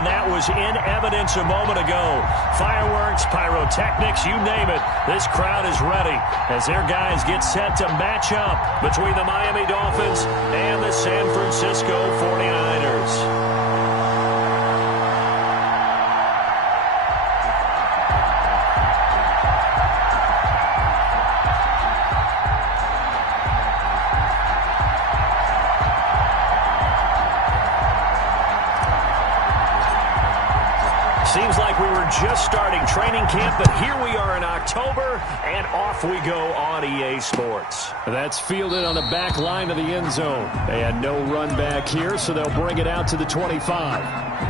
and that was in evidence a moment ago. Fireworks, pyrotechnics, you name it. This crowd is ready as their guys get set to match up between the Miami Dolphins and the San Francisco 49ers. Seems like we were just starting training camp, but here we are in October, and off we go on EA Sports. That's fielded on the back line of the end zone. They had no run back here, so they'll bring it out to the 25.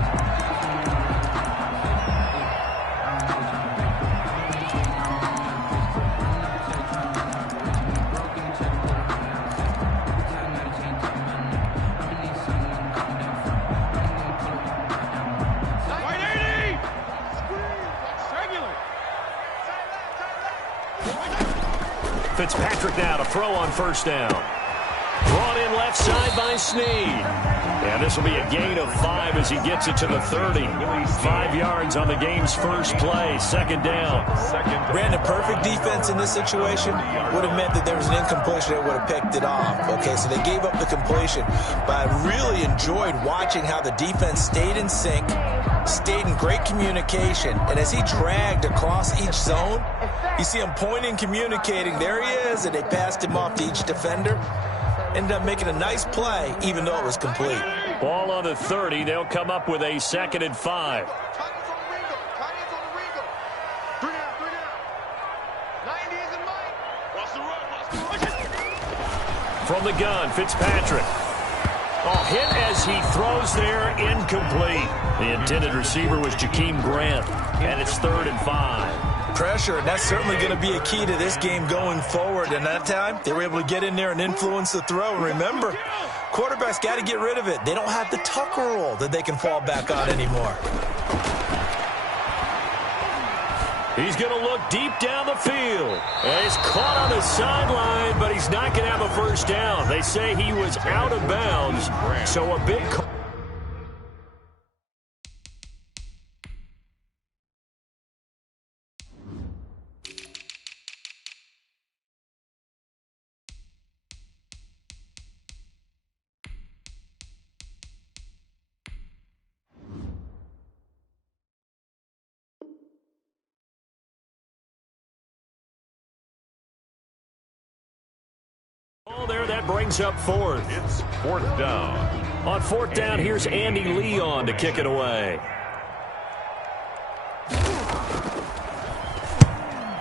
Fitzpatrick now to throw on first down. Brought in left side by Snead. And this will be a gain of 5 as he gets it to the 30. 5 yards on the game's first play. Second down. Brandon, perfect defense in this situation would have meant that there was an incompletion that would have picked it off. Okay, so they gave up the completion. But I really enjoyed watching how the defense stayed in sync, stayed in great communication. And as he dragged across each zone, you see him pointing, communicating. There he is, and they passed him off to each defender. Ended up making a nice play, even though it was complete. Ball on the 30. They'll come up with a 2nd and 5. From the gun, Fitzpatrick. Oh, hit as he throws there, incomplete. The intended receiver was Jakeem Grant, and it's 3rd and 5. Pressure, and that's certainly going to be a key to this game going forward. And that time, they were able to get in there and influence the throw. And remember, quarterbacks got to get rid of it. They don't have the Tucker rule that they can fall back on anymore. He's going to look deep down the field. And he's caught on the sideline, but he's not going to have a first down. They say he was out of bounds, so a big call. There, that brings up 4th. It's 4th down. On 4th down, here's Andy Leon to kick it away.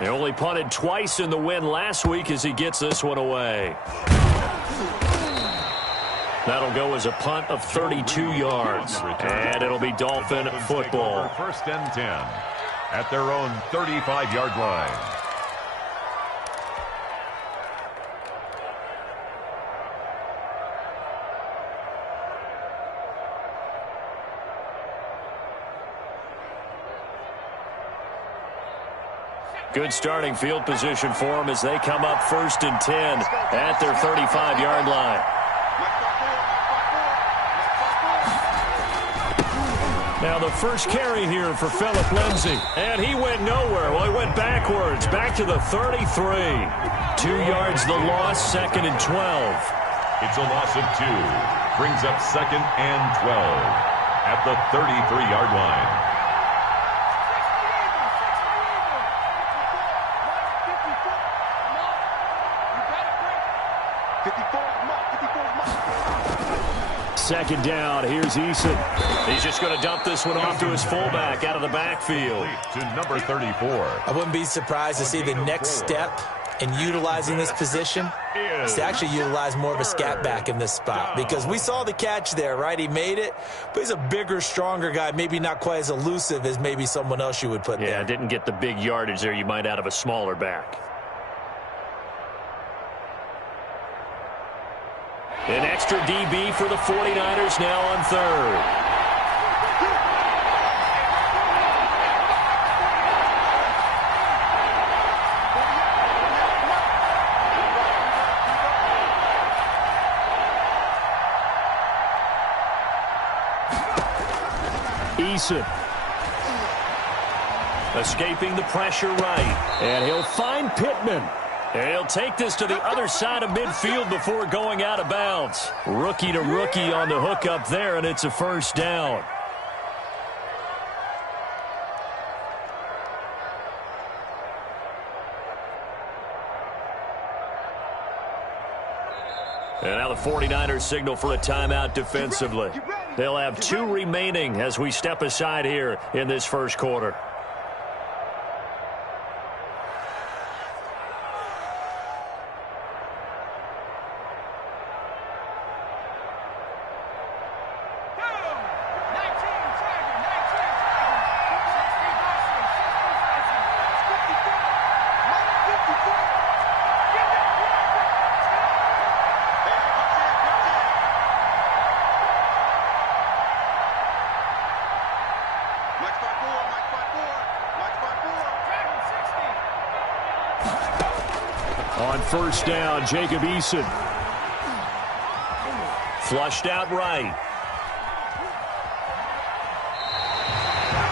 They only punted twice in the win last week as he gets this one away. That'll go as a punt of 32 yards. And it'll be Dolphin football. 1st and 10 at their own 35-yard line. Good starting field position for them as they come up 1st and 10 at their 35-yard line. Now the first carry here for Phillip Lindsay. And he went nowhere. Well, he went backwards, back to the 33. 2 yards the loss, 2nd and 12. It's a loss of 2. Brings up 2nd and 12 at the 33-yard line. Second down, here's Eason. He's just going to dump this one off to his fullback out of the backfield. To number 34. I wouldn't be surprised to see the next step in utilizing this position is to actually utilize more of a scat back in this spot. Because we saw the catch there, right? He made it, but he's a bigger, stronger guy, maybe not quite as elusive as maybe someone else you would put there. Yeah, didn't get the big yardage there you might out of a smaller back. An extra DB for the 49ers now on 3rd. Eason. Escaping the pressure right. And he'll find Pittman. He'll take this to the other side of midfield before going out of bounds. Rookie to rookie on the hook up there, and it's a first down. And now the 49ers signal for a timeout defensively. They'll have 2 remaining as we step aside here in this first quarter. On first down, Jacob Eason. Flushed out right.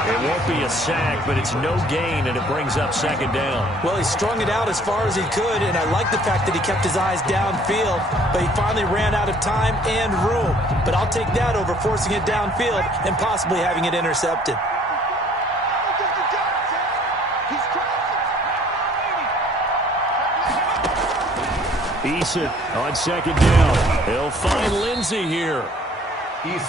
It won't be a sack, but it's no gain, and it brings up second down. Well, he strung it out as far as he could, and I like the fact that he kept his eyes downfield, but he finally ran out of time and room. But I'll take that over forcing it downfield and possibly having it intercepted. Eason on second down. He'll find Lindsey here.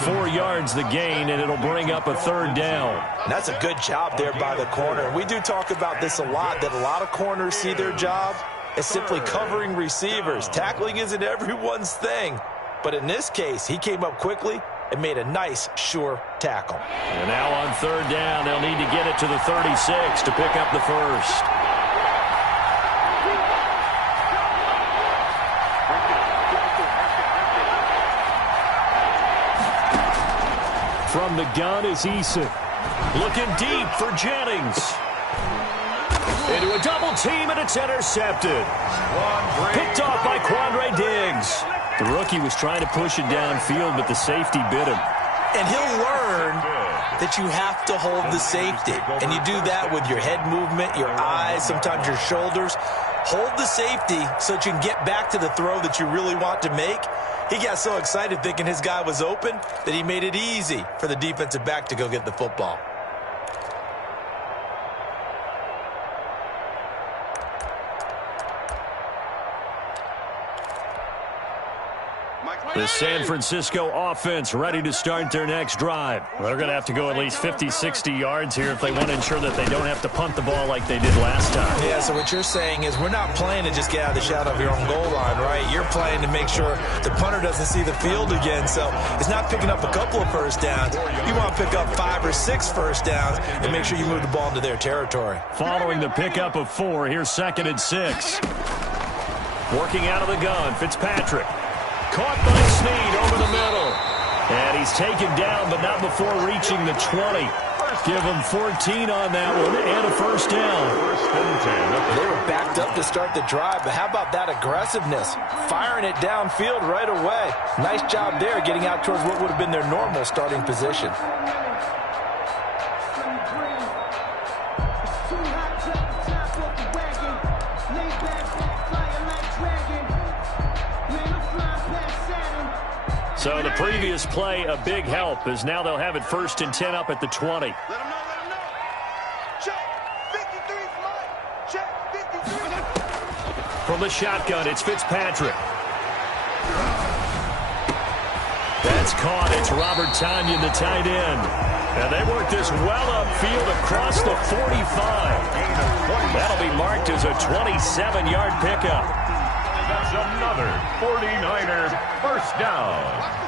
4 yards the gain, and it'll bring up a third down. And that's a good job there by the corner. We do talk about this a lot, that a lot of corners see their job as simply covering receivers. Tackling isn't everyone's thing. But in this case, he came up quickly and made a nice, sure tackle. And now on third down, they'll need to get it to the 36 to pick up the first. From the gun is Eason. Looking deep for Jennings. Into a double team, and it's intercepted. Picked off by Quandre Diggs. The rookie was trying to push it downfield, but the safety bit him. And he'll learn that you have to hold the safety. And you do that with your head movement, your eyes, sometimes your shoulders. Hold the safety so that you can get back to the throw that you really want to make. He got so excited thinking his guy was open that he made it easy for the defensive back to go get the football. The San Francisco offense ready to start their next drive. They're going to have to go at least 50, 60 yards here if they want to ensure that they don't have to punt the ball like they did last time. Yeah, so what you're saying is we're not playing to just get out of the shadow of your own goal line, right? You're playing to make sure the punter doesn't see the field again. So it's not picking up a couple of first downs. You want to pick up 5 or 6 first downs and make sure you move the ball into their territory. Following the pickup of 4, here's 2nd and 6. Working out of the gun, Fitzpatrick. Caught by Snead over the middle. And he's taken down, but not before reaching the 20. Give him 14 on that one and a first down. They were backed up to start the drive, but how about that aggressiveness? Firing it downfield right away. Nice job there getting out towards what would have been their normal starting position. So the previous play, a big help, as now they'll have it 1st and 10 up at the 20. Let him know. Check. 53's mine. Check. 53. From the shotgun, it's Fitzpatrick. That's caught. It's Robert Tonyan, the tight end. And they work this well upfield across the 45. That'll be marked as a 27-yard pickup. That's another 49er first down.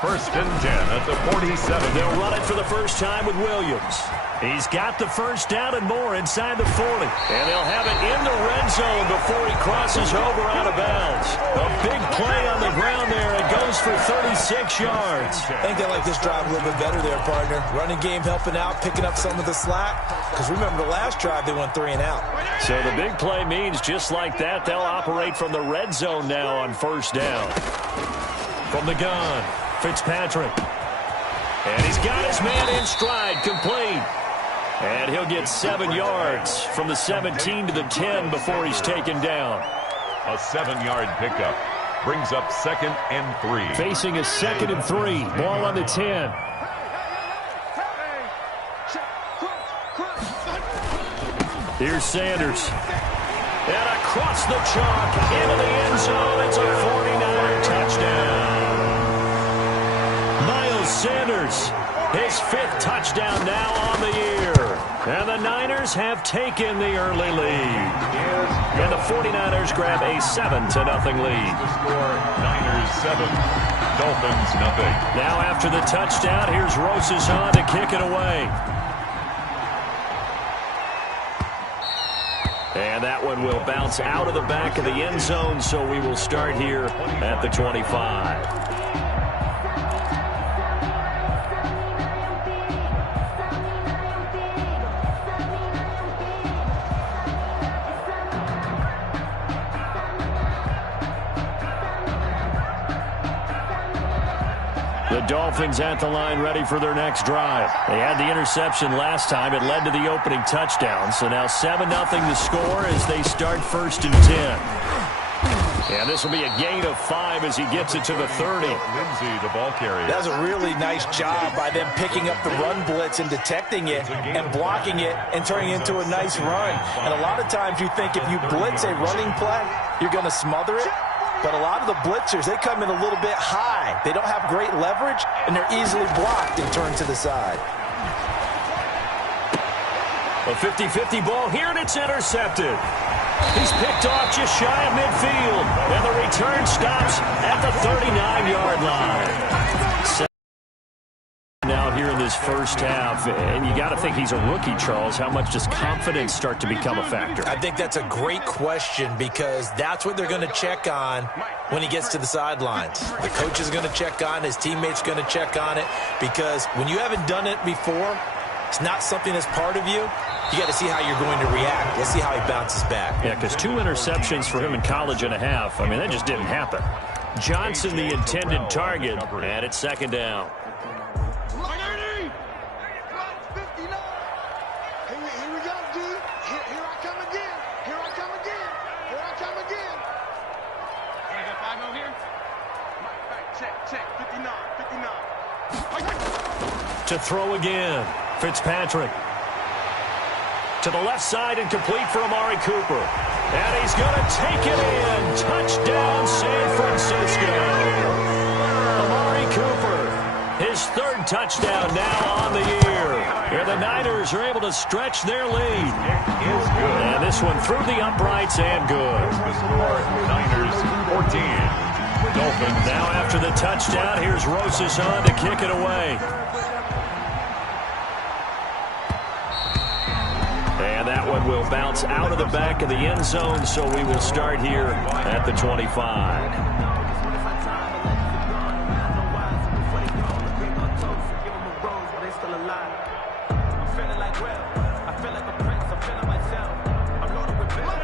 1st and 10 at the 47. They'll run it for the first time with Williams. He's got the first down and more inside the 40. And they'll have it in the red zone before he crosses over out of bounds. A big play on the ground there. It goes for 36 yards. I think they like this drive a little bit better there, partner. Running game helping out, picking up some of the slack. Because remember, the last drive they went 3 and out. So the big play means just like that, they'll operate from the red zone now on first down. From the gun, Fitzpatrick. And he's got his man in stride, complete. And he'll get 7 yards from the 17 to the 10 before he's taken down. A 7-yard pickup brings up 2nd and 3. Facing a 2nd and 3. Ball on the 10. Here's Sanders. And across the chalk into the end zone. It's a 49er touchdown. Miles Sanders, his 5th touchdown now on the year. And the Niners have taken the early lead. And the 49ers grab a 7-0 lead. The score, Niners 7, Dolphins nothing. Now after the touchdown, here's Rosas on to kick it away. And that one will bounce out of the back of the end zone, so we will start here at the 25. The Dolphins at the line ready for their next drive. They had the interception last time. It led to the opening touchdown. So now 7-0 the score as they start 1st and 10. And this will be a gain of 5 as he gets it to the 30. Lindsey, the ball carrier. That was a really nice job by them picking up the run blitz and detecting it and blocking it and turning it into a nice run. And a lot of times you think if you blitz a running play, you're going to smother it. But a lot of the blitzers, they come in a little bit high. They don't have great leverage, and they're easily blocked and turned to the side. A 50-50 ball here, and it's intercepted. He's picked off just shy of midfield, and the return stops at the 39-yard line. Now here in this first half, and you got to think he's a rookie, Charles. How much does confidence start to become a factor? I think that's a great question because that's what they're going to check on when he gets to the sidelines. The coach is going to check on, his teammates going to check on it because when you haven't done it before, it's not something that's part of you. You got to see how you're going to react. Let's see how he bounces back. Yeah, because 2 interceptions for him in college and a half. I mean, that just didn't happen. Johnson, the intended target, and it's 2nd down. To throw again, Fitzpatrick. To the left side and complete for Amari Cooper. And he's going to take it in. Touchdown, San Francisco. Amari Cooper, his 3rd touchdown now on the year. Here the Niners are able to stretch their lead. And this one through the uprights and good. The score, Niners 14. Dolphins. Now after the touchdown, here's Rosas on to kick it away. And that one will bounce out of the back of the end zone, so we will start here at the 25.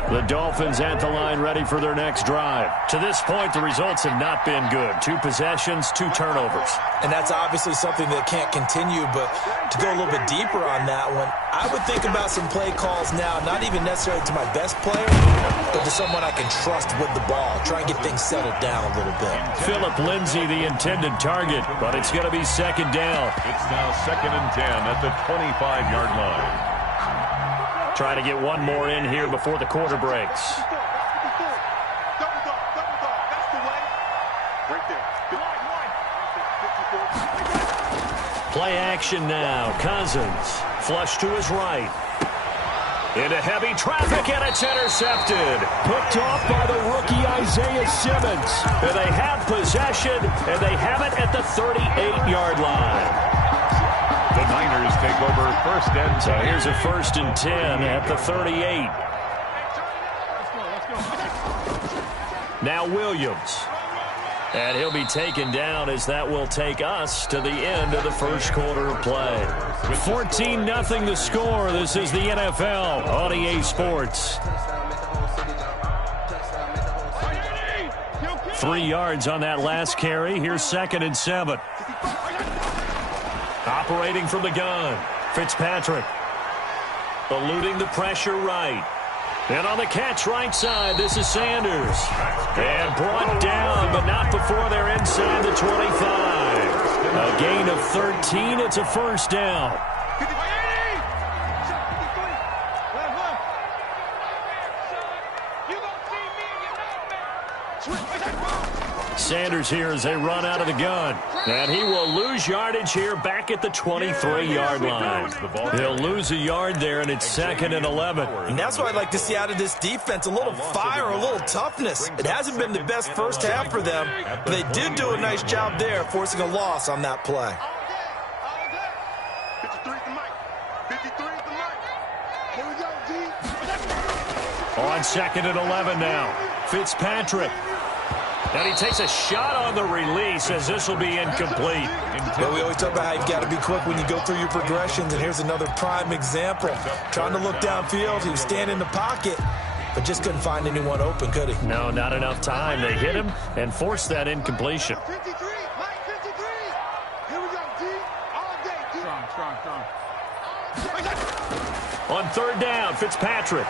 The Dolphins at the line ready for their next drive. To this point, the results have not been good. 2 possessions, 2 turnovers. And that's obviously something that can't continue, but to go a little bit deeper on that one, I would think about some play calls now, not even necessarily to my best player, but to someone I can trust with the ball. Try and get things settled down a little bit. Philip Lindsay, the intended target, but it's going to be 2nd down. It's now 2nd and 10 at the 25-yard line. Trying to get one more in here before the quarter breaks. Play action now. Cousins. Flush to his right. Into heavy traffic, and it's intercepted. Picked off by the rookie Isaiah Simmons. And they have possession, and they have it at the 38-yard line. The Niners take over 1st and 10. So here's a 1st and 10 at the 38. Now Williams. And he'll be taken down as that will take us to the end of the first quarter of play. 14-0 the score. This is the NFL on EA Sports. 3 yards on that last carry. Here's 2nd and 7. Operating from the gun, Fitzpatrick. Eluding the pressure right. And on the catch right side, this is Sanders. And brought down, but not before they're inside the 25. A gain of 13. It's a first down. Sanders here as they run out of the gun. And he will lose yardage here back at the 23-yard line. He'll lose a yard there, and it's 2nd and 11. And that's what I'd like to see out of this defense, a little fire, a little toughness. It hasn't been the best first half for them, but they did do a nice job there, forcing a loss on that play. 53's the mic. 53's the mic. Here we go, D. On 2nd and 11 now. Fitzpatrick. And he takes a shot on the release as this will be incomplete. But we always talk about how you've got to be quick when you go through your progressions, and here's another prime example. Trying to look downfield, he was standing in the pocket, but just couldn't find anyone open, could he? No, not enough time. They hit him and forced that incompletion. 53, Mike 53. Here we go, D. All day, D. Strong. On 3rd down, Fitzpatrick.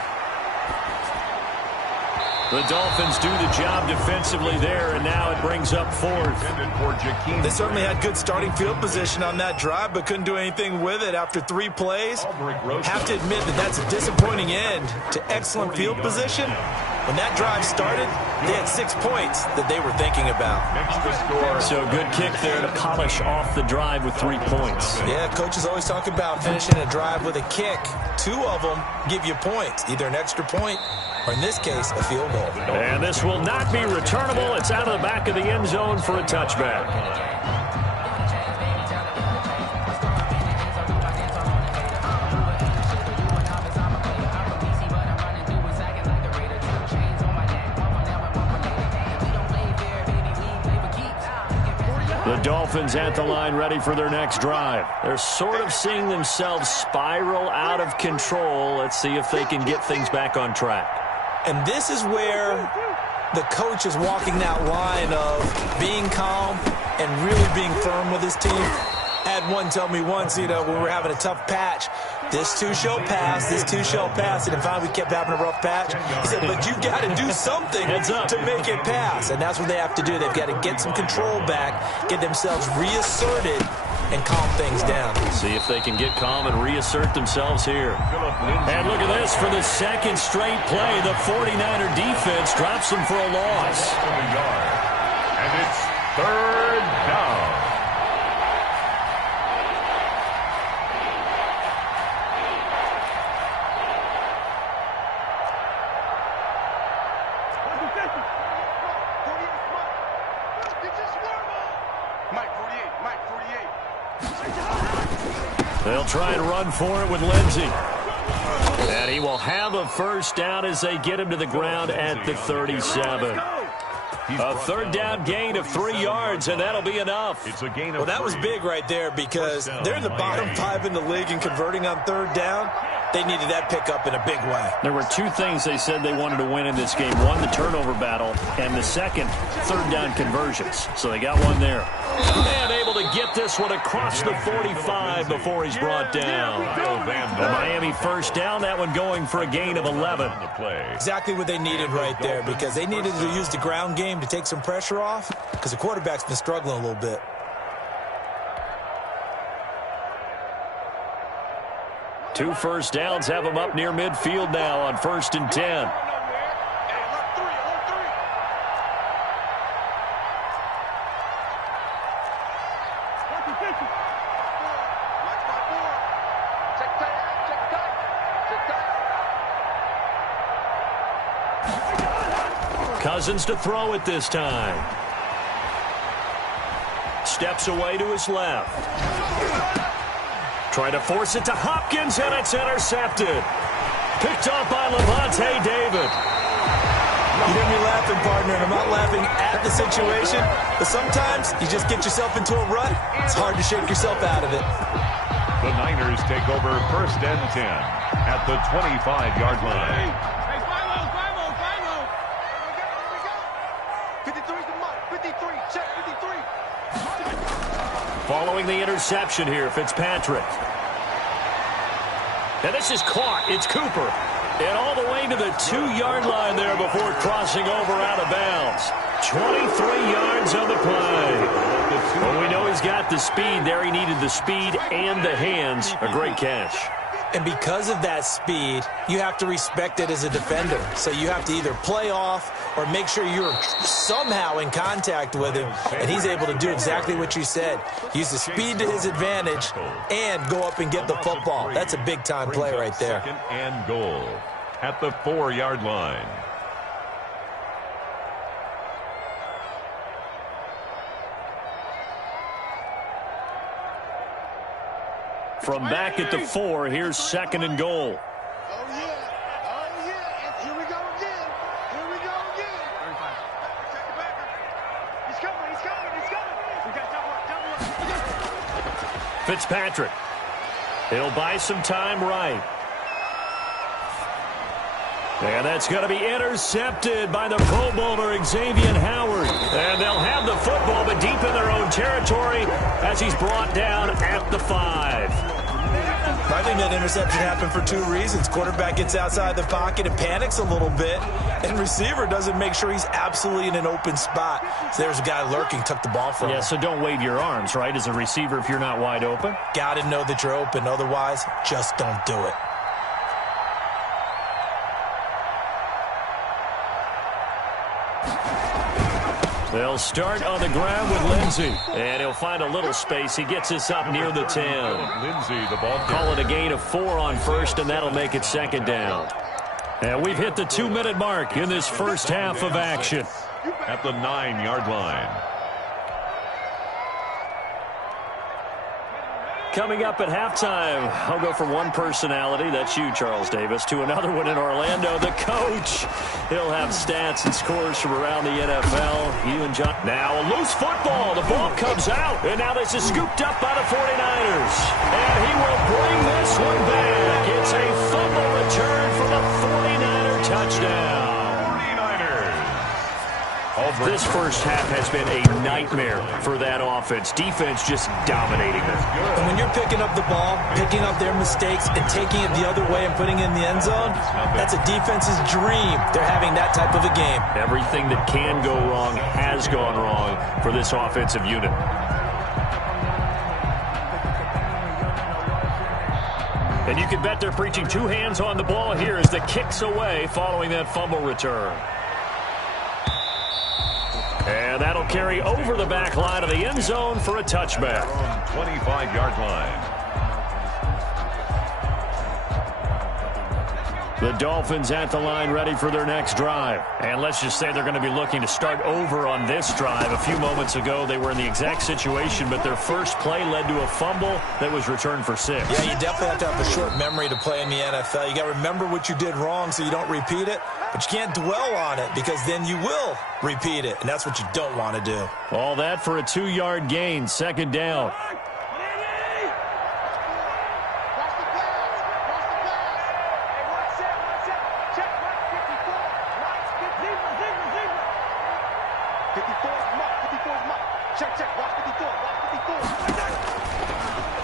The Dolphins do the job defensively there, and now it brings up 4th. They certainly had good starting field position on that drive, but couldn't do anything with it after 3 plays. Have to admit that that's a disappointing end to excellent field position. When that drive started, they had 6 points that they were thinking about. So good kick there to polish off the drive with 3 points. Yeah, coaches always talk about finishing a drive with a kick. 2 of them give you points, either an extra point or, in this case, a field goal. And this will not be returnable. It's out of the back of the end zone for a touchback. The Dolphins at the line ready for their next drive. They're sort of seeing themselves spiral out of control. Let's see if they can get things back on track. And this is where the coach is walking that line of being calm and really being firm with his team. Had one tell me once, when we were having a tough patch, this too shall pass, this too shall pass. And finally we kept having a rough patch. He said, but you've got to do something to make it pass. And that's what they have to do. They've got to get some control back, get themselves reasserted, and calm things down. See if they can get calm and reassert themselves here. And look at this. For the 2nd straight play, the 49er defense drops them for a loss. And it's 3rd down. They'll try and run for it with Lindsey. And he will have a first down as they get him to the ground at the 37. A 3rd down gain of 3 yards, and that'll be enough. Well, that was big right there because they're in the bottom 5 in the league in converting on 3rd down. They needed that pickup in a big way. There were 2 things they said they wanted to win in this game. One, the turnover battle, and the second, 3rd down conversions. So they got one there. And able to get this one across the 45 before he's brought down. The Miami first down, that one going for a gain of 11. Exactly what they needed right there because they needed to use the ground game to take some pressure off because the quarterback's been struggling a little bit. Two first downs have them up near midfield now on 1st and 10. Cousins to throw it this time. Steps away to his left. Trying to force it to Hopkins, and it's intercepted. Picked off by Levante David. You hear me laughing, partner, and I'm not laughing at the situation, but sometimes you just get yourself into a rut. It's hard to shake yourself out of it. The Niners take over 1st and 10 at the 25-yard line. Hey, 5-0. 53's the mark. 53, check 53. Following Throwing the interception here, Fitzpatrick. And this is caught. It's Cooper. And all the way to the 2-yard line there before crossing over out of bounds. 23 yards on the play. Well, we know he's got the speed there. He needed the speed and the hands. A great catch. And because of that speed, you have to respect it as a defender. So you have to either play off or make sure you're somehow in contact with him. And he's able to do exactly what you said. Use the speed to his advantage and go up and get the football. That's a big-time play right there. Second and goal at the 4-yard line. From back at the 4, here's second and goal. Oh, yeah. Oh, yeah. And here we go again. Here we go again. Check the back. He's coming. He's coming. He's coming. We got double up. Fitzpatrick. He'll buy some time right. And that's going to be intercepted by the Pro Bowler Xavier Howard. And they'll have the football, but deep in their own territory as he's brought down at the 5. I think that interception happened for 2 reasons. Quarterback gets outside the pocket and panics a little bit, and receiver doesn't make sure he's absolutely in an open spot. So there's a guy lurking, took the ball from him. Yeah, so don't wave your arms, right, as a receiver if you're not wide open. Got to know that you're open. Otherwise, just don't do it. They'll start on the ground with Lindsey. And he'll find a little space. He gets us up near the 10. Lindsey, the ball. Call it a gain of 4 on first, and that'll make it second down. And we've hit the 2-minute mark in this first half of action. At the 9-yard line. Coming up at halftime, I'll go from one personality, that's you, Charles Davis, to another one in Orlando, the coach. He'll have stats and scores from around the NFL. You and John. Now a loose football. The ball comes out, and now this is scooped up by the 49ers. And he will bring this one back. It's a fumble return for the 49er touchdown. This first half has been a nightmare for that offense. Defense just dominating them. And when you're picking up the ball, picking up their mistakes, and taking it the other way and putting it in the end zone, that's a defense's dream. They're having that type of a game. Everything that can go wrong has gone wrong for this offensive unit. And you can bet they're preaching 2 hands on the ball here as the kick's away following that fumble return. And that'll carry over the back line of the end zone for a touchback. 25-yard line. The Dolphins at the line ready for their next drive. And let's just say they're going to be looking to start over on this drive. A few moments ago, they were in the exact situation, but their first play led to a fumble that was returned for 6. Yeah, you definitely have to have a short memory to play in the NFL. You got to remember what you did wrong so you don't repeat it, but you can't dwell on it because then you will repeat it, and that's what you don't want to do. All that for a 2-yard gain, second down.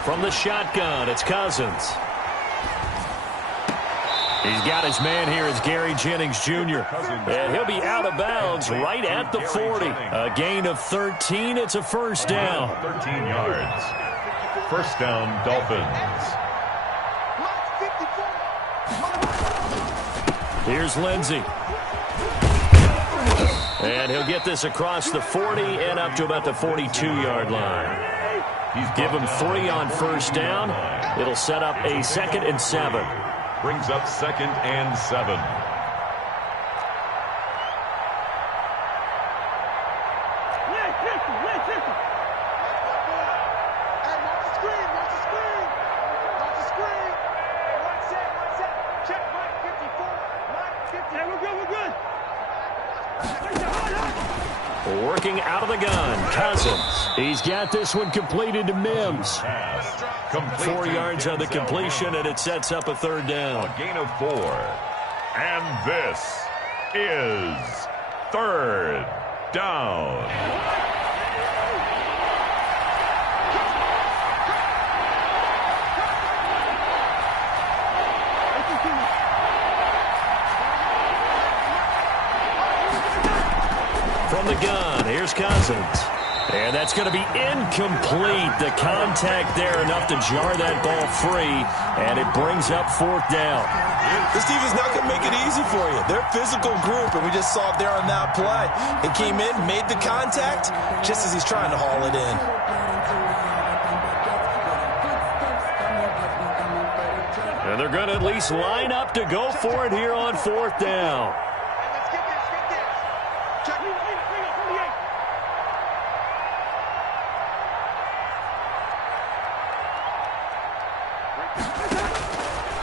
From the shotgun, it's Cousins. He's got his man here as Gary Jennings Jr. And he'll be out of bounds right at the 40. A gain of 13. It's a first down. 13 yards. First down, Dolphins. Here's Lindsey. And he'll get this across the 40 and up to about the 42-yard line. Give him 3 on first down. It'll set up a 2nd and 7. Brings up 2nd and 7. Working out of the gun, Cousins. He's got this one completed to Mims. 4 yards on the completion, and it sets up a 3rd down. A gain of 4. And this is 3rd down. the gun. Here's Cousins. And that's going to be incomplete. The contact there enough to jar that ball free, and it brings up 4th down. This defense not going to make it easy for you. They're a physical group, and we just saw it there on that play. It came in, made the contact, just as he's trying to haul it in. And they're going to at least line up to go for it here on 4th down. Let's get this, Check me.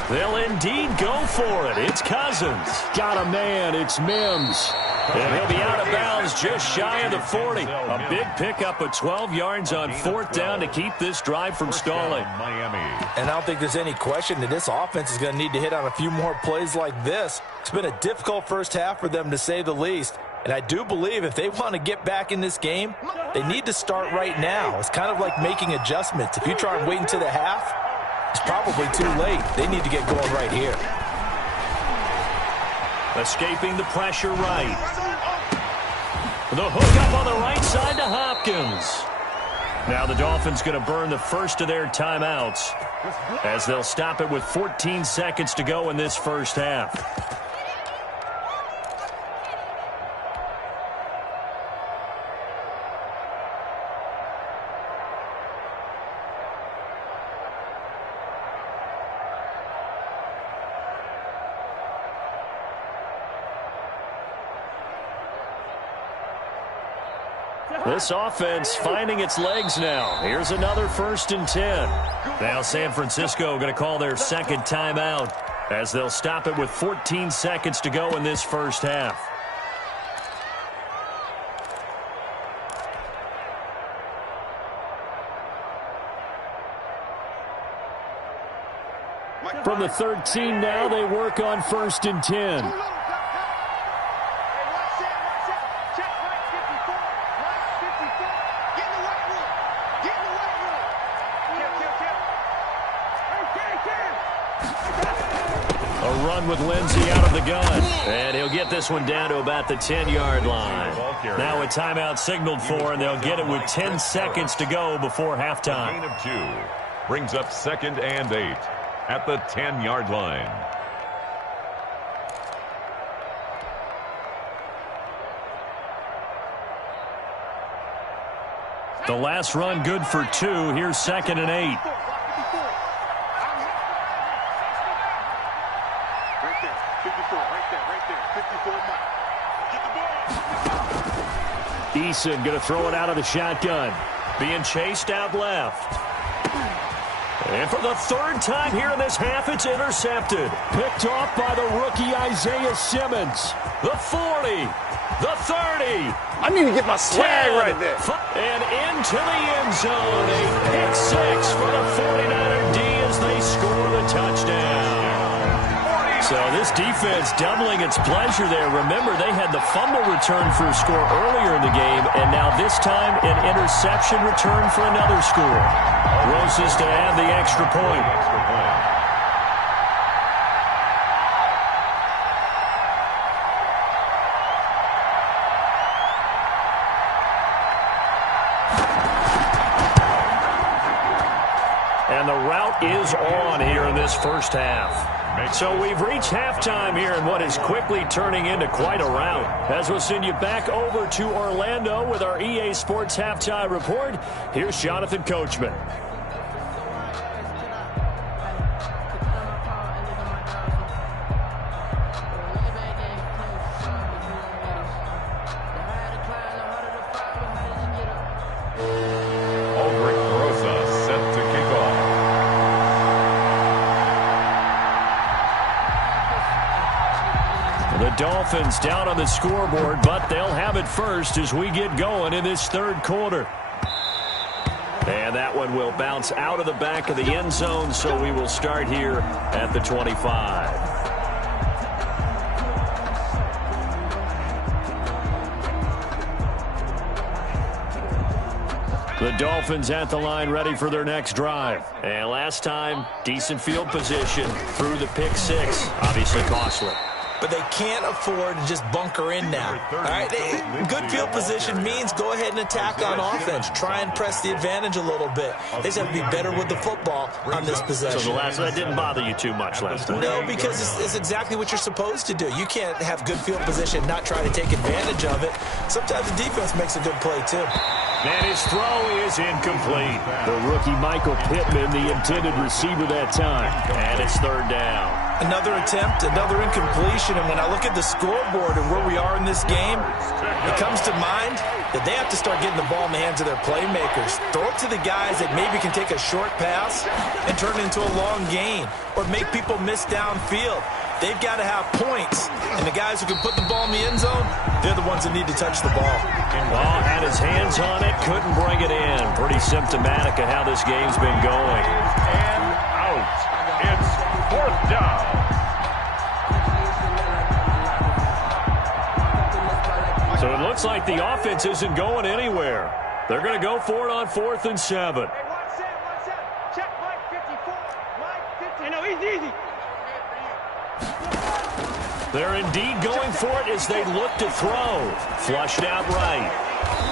They'll indeed go for it. It's Cousins. Got a man. It's Mims. And he'll be out of bounds just shy of the 40. A big pickup of 12 yards on 4th down to keep this drive from stalling. Miami. And I don't think there's any question that this offense is going to need to hit on a few more plays like this. It's been a difficult first half for them, to say the least. And I do believe if they want to get back in this game, they need to start right now. It's kind of like making adjustments. If you try and wait until the half, it's probably too late. They need to get going right here. Escaping the pressure right. The hook up on the right side to Hopkins. Now the Dolphins going to burn the first of their timeouts as they'll stop it with 14 seconds to go in this first half. This offense finding its legs now. Here's another 1st and 10. Now San Francisco going to call their second timeout as they'll stop it with 14 seconds to go in this first half. From the 13 now, they work on 1st and 10. A run with Lindsey out of the gun. And he'll get this one down to about the 10-yard line. Now a timeout signaled for, and they'll get it with 10 seconds to go before halftime. Gain of 2 brings up 2nd and 8 at the 10-yard line. The last run good for 2. Here's 2nd and 8. Eason going to throw it out of the shotgun. Being chased out left. And for the 3rd time here in this half, it's intercepted. Picked off by the rookie Isaiah Simmons. The 40. The 30. I need to get my swag 10, right there. And into the end zone. A pick 6 for the 49er D as they score the touchdown. So this defense doubling its pleasure there. Remember, they had the fumble return for a score earlier in the game, and now this time an interception return for another score. Roses to add the extra point. And the route is on here in this first half. So we've reached halftime here in what is quickly turning into quite a rout. As we'll send you back over to Orlando with our EA Sports Halftime Report, here's Jonathan Coachman. Dolphins down on the scoreboard, but they'll have it first as we get going in this 3rd quarter. And that one will bounce out of the back of the end zone, so we will start here at the 25. The Dolphins at the line ready for their next drive. And last time, decent field position through the pick 6, obviously costly. but they can't afford to just bunker in now. All right, good field position means go ahead and attack on offense. Try and press the advantage a little bit. They just have to be better with the football on this possession. So that didn't bother you too much last time? No, because it's exactly what you're supposed to do. You can't have good field position, not try to take advantage of it. Sometimes the defense makes a good play, too. And his throw is incomplete. The rookie Michael Pittman, the intended receiver that time. And it's third down. Another attempt, another incompletion, and when I look at the scoreboard and where we are in this game, it comes to mind that they have to start getting the ball in the hands of their playmakers. Throw it to the guys that maybe can take a short pass and turn it into a long gain or make people miss downfield. They've got to have points, and the guys who can put the ball in the end zone, they're the ones that need to touch the ball. Well, had his hands on it, couldn't bring it in. Pretty symptomatic of how this game's been going. And out. It's fourth down. So it looks like the offense isn't going anywhere. They're going to go for it on 4th and 7. Hey, 1-7, 1-7. Check Mike 54. Mike 50. Hey, no, easy. They're indeed going for it as they look to throw. Flushed out right.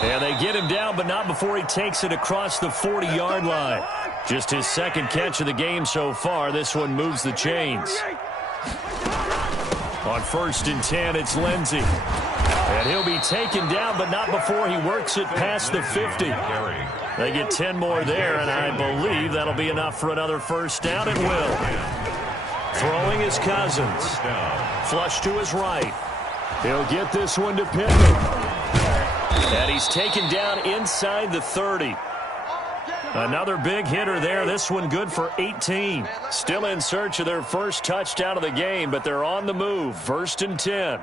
And they get him down, but not before he takes it across the 40-yard line. Just his second catch of the game so far. This one moves the chains. On 1st and 10, it's Lindsey. And he'll be taken down, but not before he works it past the 50. They get 10 more there, and I believe that'll be enough for another first down. It will. Throwing is Cousins. Flush to his right. He'll get this one to Pittman. And he's taken down inside the 30. Another big hitter there. This one good for 18. Still in search of their first touchdown of the game, but they're on the move. 1st and 10.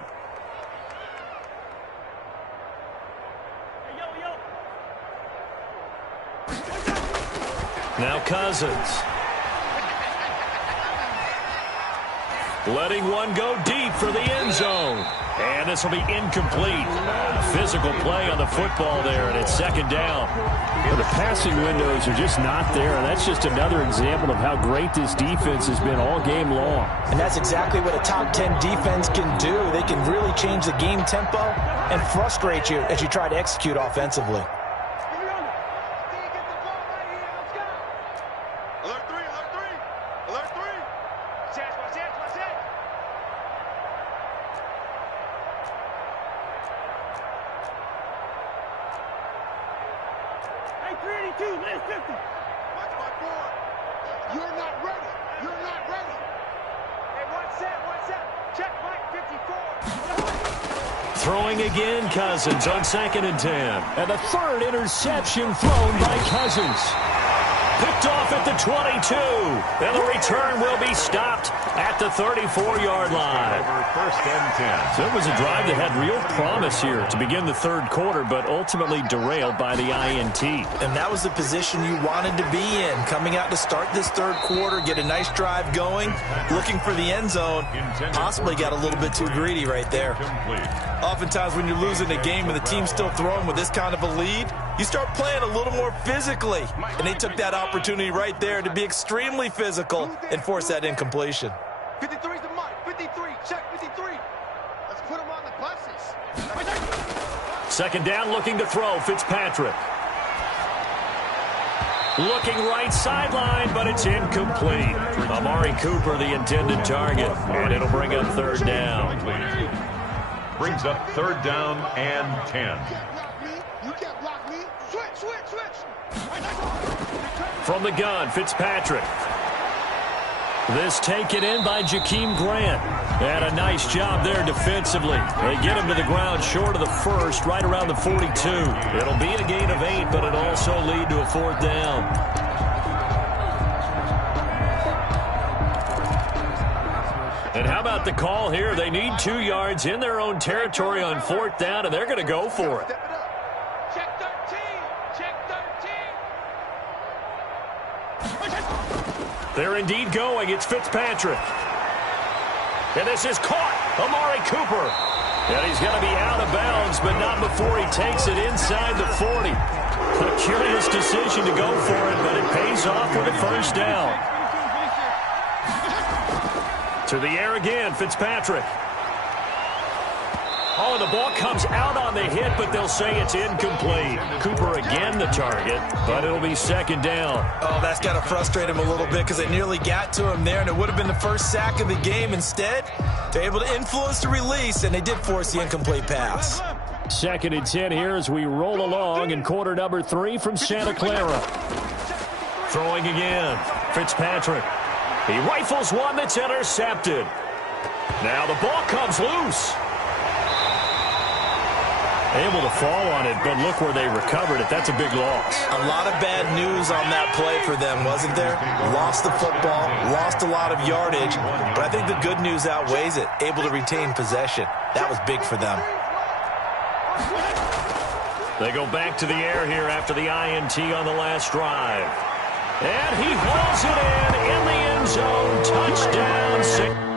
Now Cousins. Letting one go deep for the end zone. And this will be incomplete. Physical play on the football there, and it's 2nd down. Well, the passing windows are just not there, and that's just another example of how great this defense has been all game long. And that's exactly what a top 10 defense can do. They can really change the game tempo and frustrate you as you try to execute offensively. Throwing again, Cousins on 2nd and 10. And the 3rd interception thrown by Cousins. Picked off at the 22. And the return will be stopped at the 34-yard line. 1st and 10. So it was a drive that had real promise here to begin the 3rd quarter, but ultimately derailed by the INT. And that was the position you wanted to be in. Coming out to start this 3rd quarter, get a nice drive going, looking for the end zone. Possibly got a little bit too greedy right there. Oftentimes when you're losing a game and the team's still throwing with this kind of a lead, you start playing a little more physically. And they took that opportunity right there to be extremely physical and force that incompletion. 53's the Mike. 53. Check 53. Let's put him on the buses. 2nd down, looking to throw. Fitzpatrick. Looking right sideline, but it's incomplete. Amari Cooper, the intended target. And it'll bring up 3rd down. Brings up 3rd down and 10. You can't block me. Switch. From the gun, Fitzpatrick. This taken in by Jakeem Grant. And a nice job there defensively. They get him to the ground short of the 1st, right around the 42. It'll be a gain of 8, but it'll also lead to a 4th down. And how about the call here? They need 2 yards in their own territory on 4th down, and they're going to go for it. Check 13. They're indeed going. It's Fitzpatrick. And this is caught. Amari Cooper. And he's going to be out of bounds, but not before he takes it inside the 40. A curious decision to go for it, but it pays off with a 1st down. To the air again, Fitzpatrick. Oh, the ball comes out on the hit, but they'll say it's incomplete. Cooper again the target, but it'll be second down. Oh, that's got to frustrate him a little bit because they nearly got to him there, and it would have been the first sack of the game. Instead, they're able to influence the release, and they did force the incomplete pass. 2nd and 10 here as we roll along in quarter number 3 from Santa Clara. Throwing again. Fitzpatrick. He rifles one that's intercepted. Now the ball comes loose. Able to fall on it, but look where they recovered it. That's a big loss. A lot of bad news on that play for them, wasn't there? Lost the football, lost a lot of yardage, but I think the good news outweighs it. Able to retain possession. That was big for them. They go back to the air here after the INT on the last drive. And he hauls it in the end zone. Touchdown.